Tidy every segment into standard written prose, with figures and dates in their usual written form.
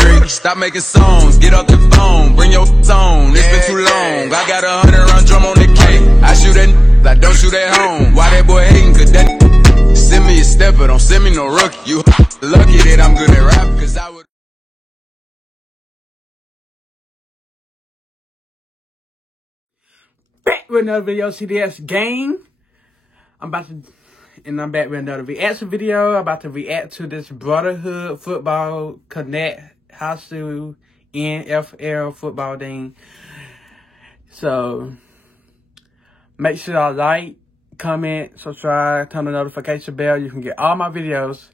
street. Stop making songs, get off the phone, bring your tone. It's been too long. I got 100-round drum on the K. I shoot at I don't shoot at home. Why that boy hating? Cause that send me a stepper, don't send me no rookie. You lucky that I'm good at rap, cause I would. Back with another video, CDS gang. I'm back with another reaction video. I'm about to react to this Brotherhood Football Connect High School NFL football thing. So make sure y'all like, comment, subscribe, turn the notification bell. You can get all my videos.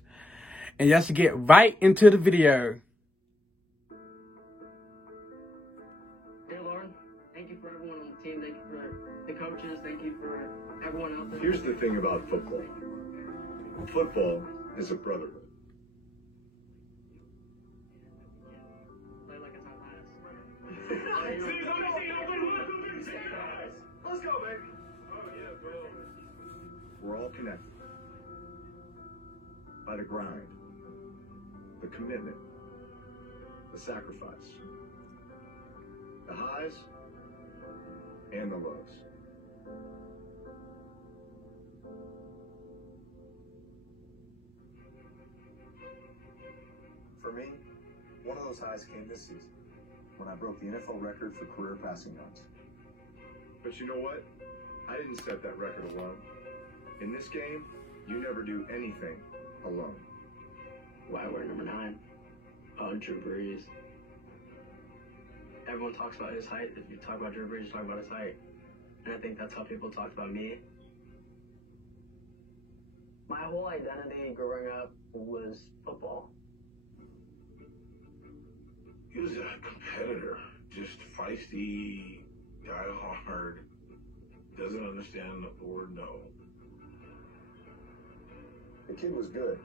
And let's get right into the video. Hey Lauren, thank you for everyone on the team. Thank you for the coaches. Thank you for everyone out there. Here's the thing about football. Football is a brotherhood. Play like it's our last. Let's go, baby. Oh, yeah, bro. We're all connected by the grind, the commitment, the sacrifice, the highs and the lows. For me, one of those highs came this season when I broke the NFL record for career passing yards. But you know what? I didn't set that record alone. In this game, you never do anything alone. Why we're number 9? Oh, Drew Brees. Everyone talks about his height. If you talk about Drew Brees, you talk about his height. And I think that's how people talk about me. My whole identity growing up was football. He was a competitor, just feisty, die hard, doesn't understand the word no. The kid was good.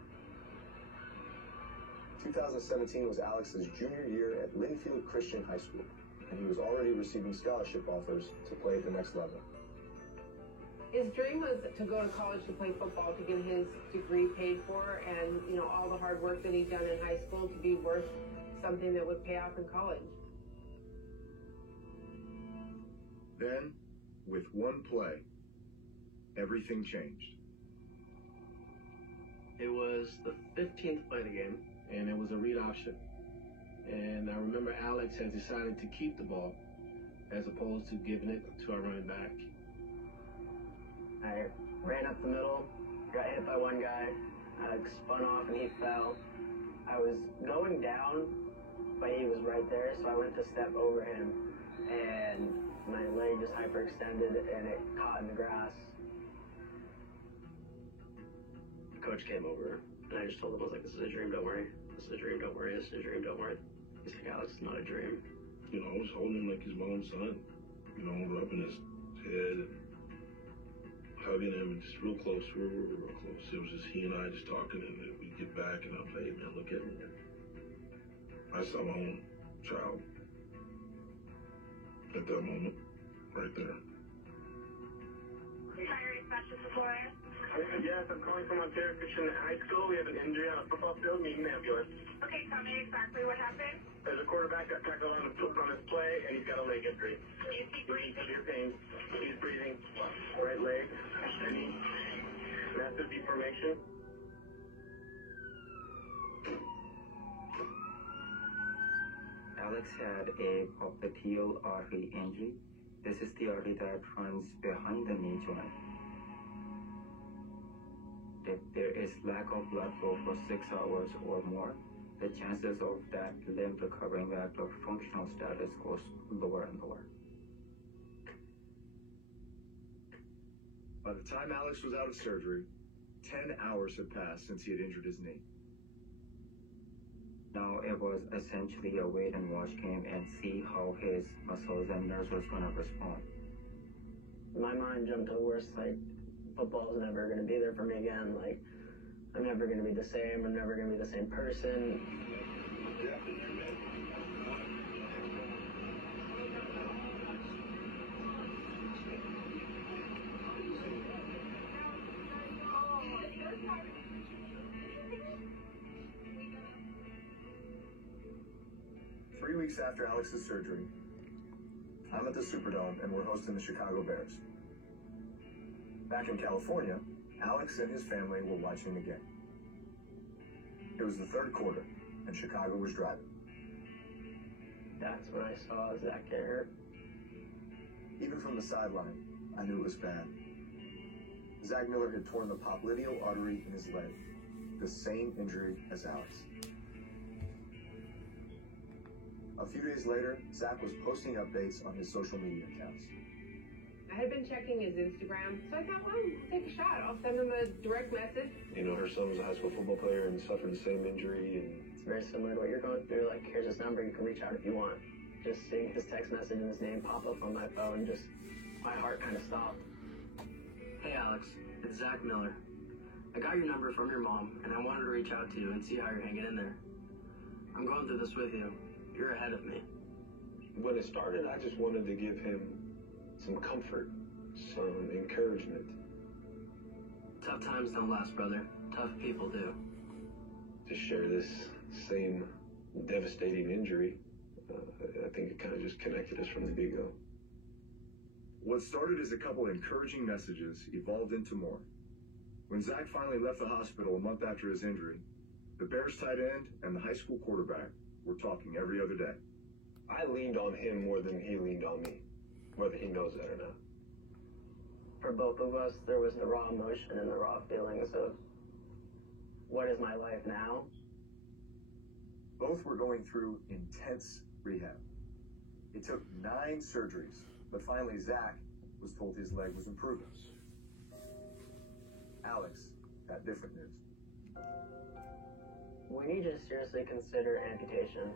2017 was Alex's junior year at Linfield Christian High School, and he was already receiving scholarship offers to play at the next level. His dream was to go to college to play football, to get his degree paid for, and all the hard work that he'd done in high school to be worth something that would pay off in college. Then, with one play, everything changed. It was the 15th play of the game, and it was a read option. And I remember Alex had decided to keep the ball as opposed to giving it to our running back. I ran up the middle, got hit by one guy, Alex spun off and he fell. I was going down, but he was right there, so I went to step over him, and my leg just hyperextended and it caught in the grass. The coach came over, and I just told him, I was like, this is a dream, don't worry. This is a dream, don't worry. This is a dream, don't worry. He's like, Alex, it's not a dream. I was holding him like his mom's son, rubbing his head and hugging him, and just real close, real close. It was just he and I just talking, and then we'd get back, and I'd say, hey, man, look at me. I saw my own child at that moment, right there. Yes, I'm calling from Ontario Christian High School. We have an injury on a football field, needing an ambulance. Okay, tell me exactly what happened. There's a quarterback got tackled on the field on his play, and he's got a leg injury. Is he breathing? Severe pain. He's breathing. Right leg. Any massive deformation. Alex had a popliteal artery injury. This is the artery that runs behind the knee joint. If there is lack of blood flow for 6 hours or more, the chances of that limb recovering back to functional status goes lower and lower. By the time Alex was out of surgery, 10 hours had passed since he had injured his knee. Now it was essentially a wait and watch game and see how his muscles and nerves was going to respond. My mind jumped to the worst, football's never going to be there for me again. I'm never going to be the same. I'm never going to be the same person. 3 weeks after Alex's surgery, I'm at the Superdome and we're hosting the Chicago Bears. Back in California, Alex and his family were watching the game. It was the third quarter, and Chicago was driving. That's when I saw Zach get hurt. Even from the sideline, I knew it was bad. Zach Miller had torn the popliteal artery in his leg, the same injury as Alex. A few days later, Zach was posting updates on his social media accounts. I had been checking his Instagram, so I thought, well, I'll take a shot. I'll send him a direct message. You know, her son was a high school football player and suffered the same injury, and It's very similar to what you're going through. Like, here's his number, you can reach out if you want. Just seeing his text message and his name pop up on my phone, just my heart kind of stopped. Hey Alex, it's Zach Miller. I got your number from your mom, and I wanted to reach out to you and see how you're hanging in there. I'm going through this with you. You're ahead of me. when it started, I just wanted to give him some comfort, some encouragement. Tough times don't last, brother. Tough people do. To share this same devastating injury, I think it kind of just connected us from the get-go. What started as a couple encouraging messages evolved into more. When Zach finally left the hospital a month after his injury, the Bears tight end and the high school quarterback were talking every other day. I leaned on him more than he leaned on me, whether he knows that or not. For both of us, there was the raw emotion and the raw feelings of, what is my life now? Both were going through intense rehab. It took 9 surgeries, but finally Zach was told his leg was improving. Alex got different news. We need to seriously consider amputation.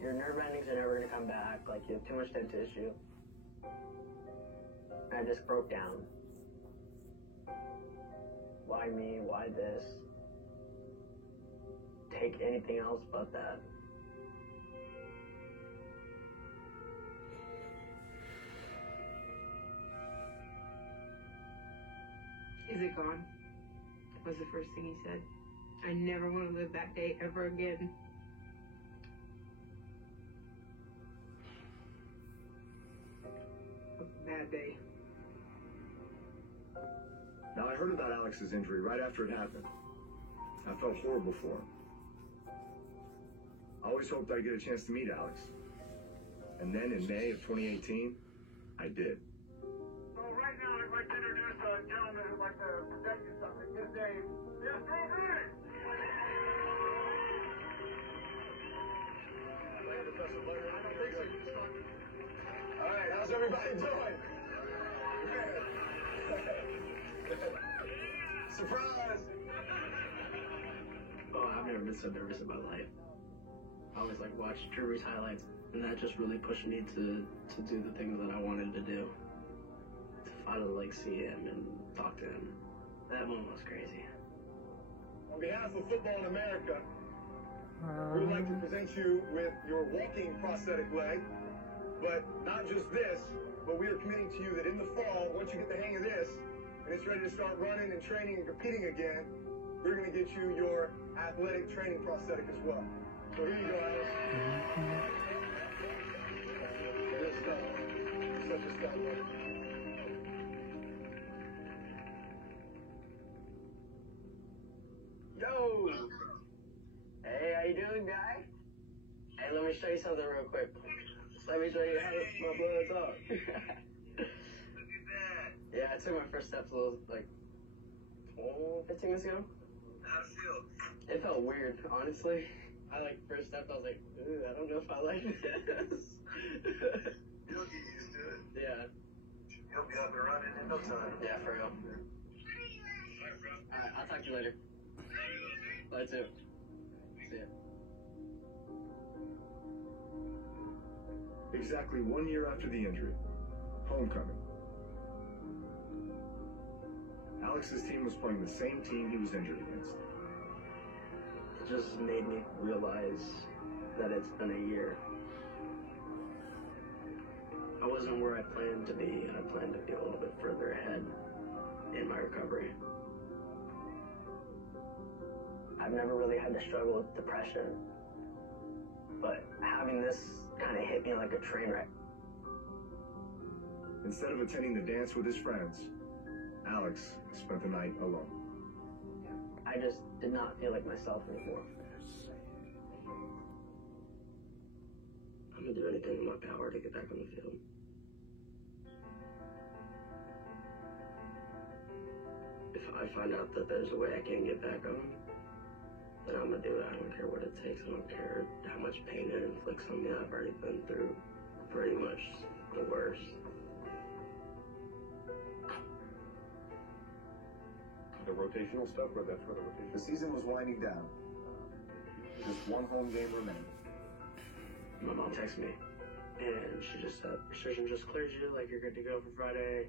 Your nerve endings are never going to come back, like you have too much dead tissue. I just broke down. Why me? Why this? Take anything else but that. Is it gone? Was the first thing he said. I never want to live that day ever again. A bad day. Now, I heard about Alex's injury right after it happened. I felt horrible for him. I always hoped I'd get a chance to meet Alex. And then in May of 2018, I did. So right now, I'd like to introduce a gentleman who'd like to present you something. His name is Drew Brees. All right, how's everybody doing? Surprise! Oh, I've never been so nervous in my life. I always watch Drew Brees highlights, and that just really pushed me to do the things that I wanted to do. To finally see him and talk to him. That moment was crazy. On behalf of Football in America, we would like to present you with your walking prosthetic leg. But not just this, but we are committing to you that in the fall, once you get the hang of this, and it's ready to start running and training and competing again, we're going to get you your athletic training prosthetic as well. So here you go, Alex. Good stuff. Such a stuff, brother. Yo! Hey, how you doing, guy? Hey, let me show you something real quick. Let me show you how my blood talk. Yeah, I took my first steps a little, 15 minutes ago. How'd it feel? It felt weird, honestly. I first step, I was like, ooh, I don't know if I like this. You'll get used to it. Yeah. You'll be up and running in no time. Yeah, for real. Alright, I'll talk to you later. Bye, too. See ya. Exactly 1 year after the injury, homecoming. Alex's team was playing the same team he was injured against. It just made me realize that it's been a year. I wasn't where I planned to be, and I planned to be a little bit further ahead in my recovery. I've never really had to struggle with depression, but having having this kind of hit me like a train wreck. Instead of attending the dance with his friends, Alex spent the night alone. I just did not feel like myself anymore. I'm gonna do anything in my power to get back on the field. If I find out that there's a way I can get back on, then I'm gonna do it. I don't care what it takes. I don't care how much pain it inflicts on me. I've already been through pretty much the worst. The rotational stuff, or that's where the rotation? The season was winding down. Just one home game remained. My mom texted me, and she just said, "Precision just cleared you, like you're good to go for Friday."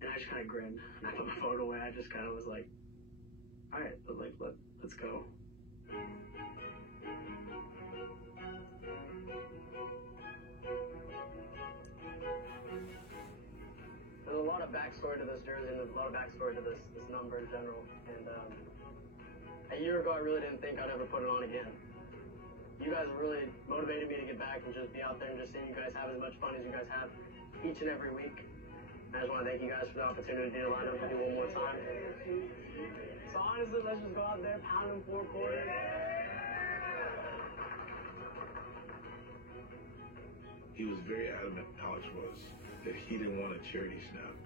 And I just kind of grinned, and I put my phone away. I just kind of was like, "All right, let's go." There's a lot of backstory to this jersey, and there's a lot of backstory to this number in general. And a year ago, I really didn't think I'd ever put it on again. You guys really motivated me to get back and just be out there and just seeing you guys have as much fun as you guys have each and every week. I just want to thank you guys for the opportunity to line up and do one more time. So honestly, let's just go out there, pound them 4 quarters. He was very adamant, Alex was, that he didn't want a charity snap.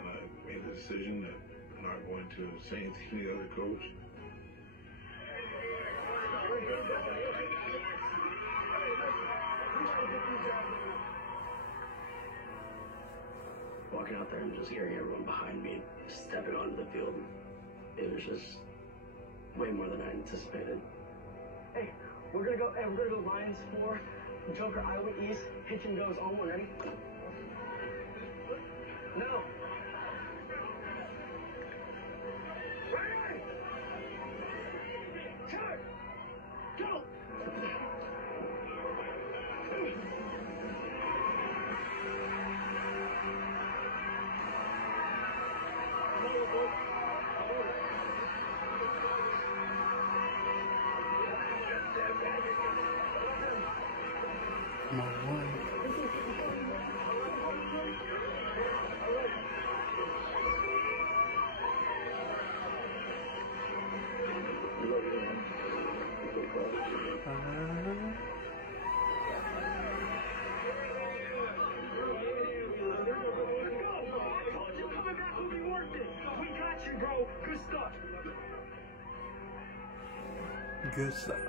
And I made the decision that I'm not going to say anything to the other coach. Walking out there and just hearing everyone behind me stepping onto the field, it was just way more than I anticipated. Hey, we're gonna go Lions 4, Joker Iowa East, pitch and goes on one, ready? No. Ready? Start. Go. Come on, one. Good stuff.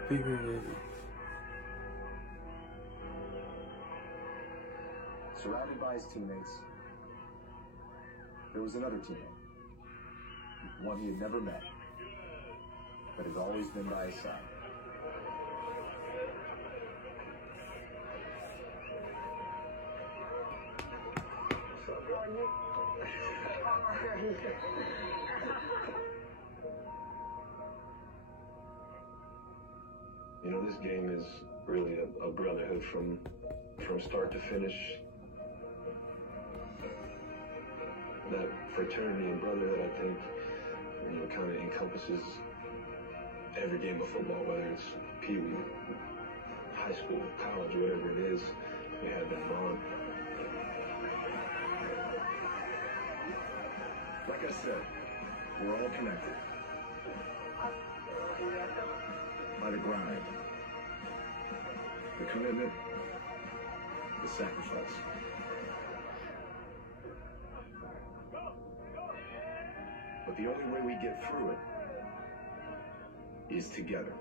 Surrounded by his teammates, there was another teammate. One he had never met, but had always been by his side. You know, this game is really a brotherhood from start to finish. That fraternity and brotherhood, I think, you know, kind of encompasses every game of football, whether it's Pee Wee, high school, college, whatever it is. We have that bond. Like I said, we're all connected by the grind, the commitment, the sacrifice. But the only way we get through it is together.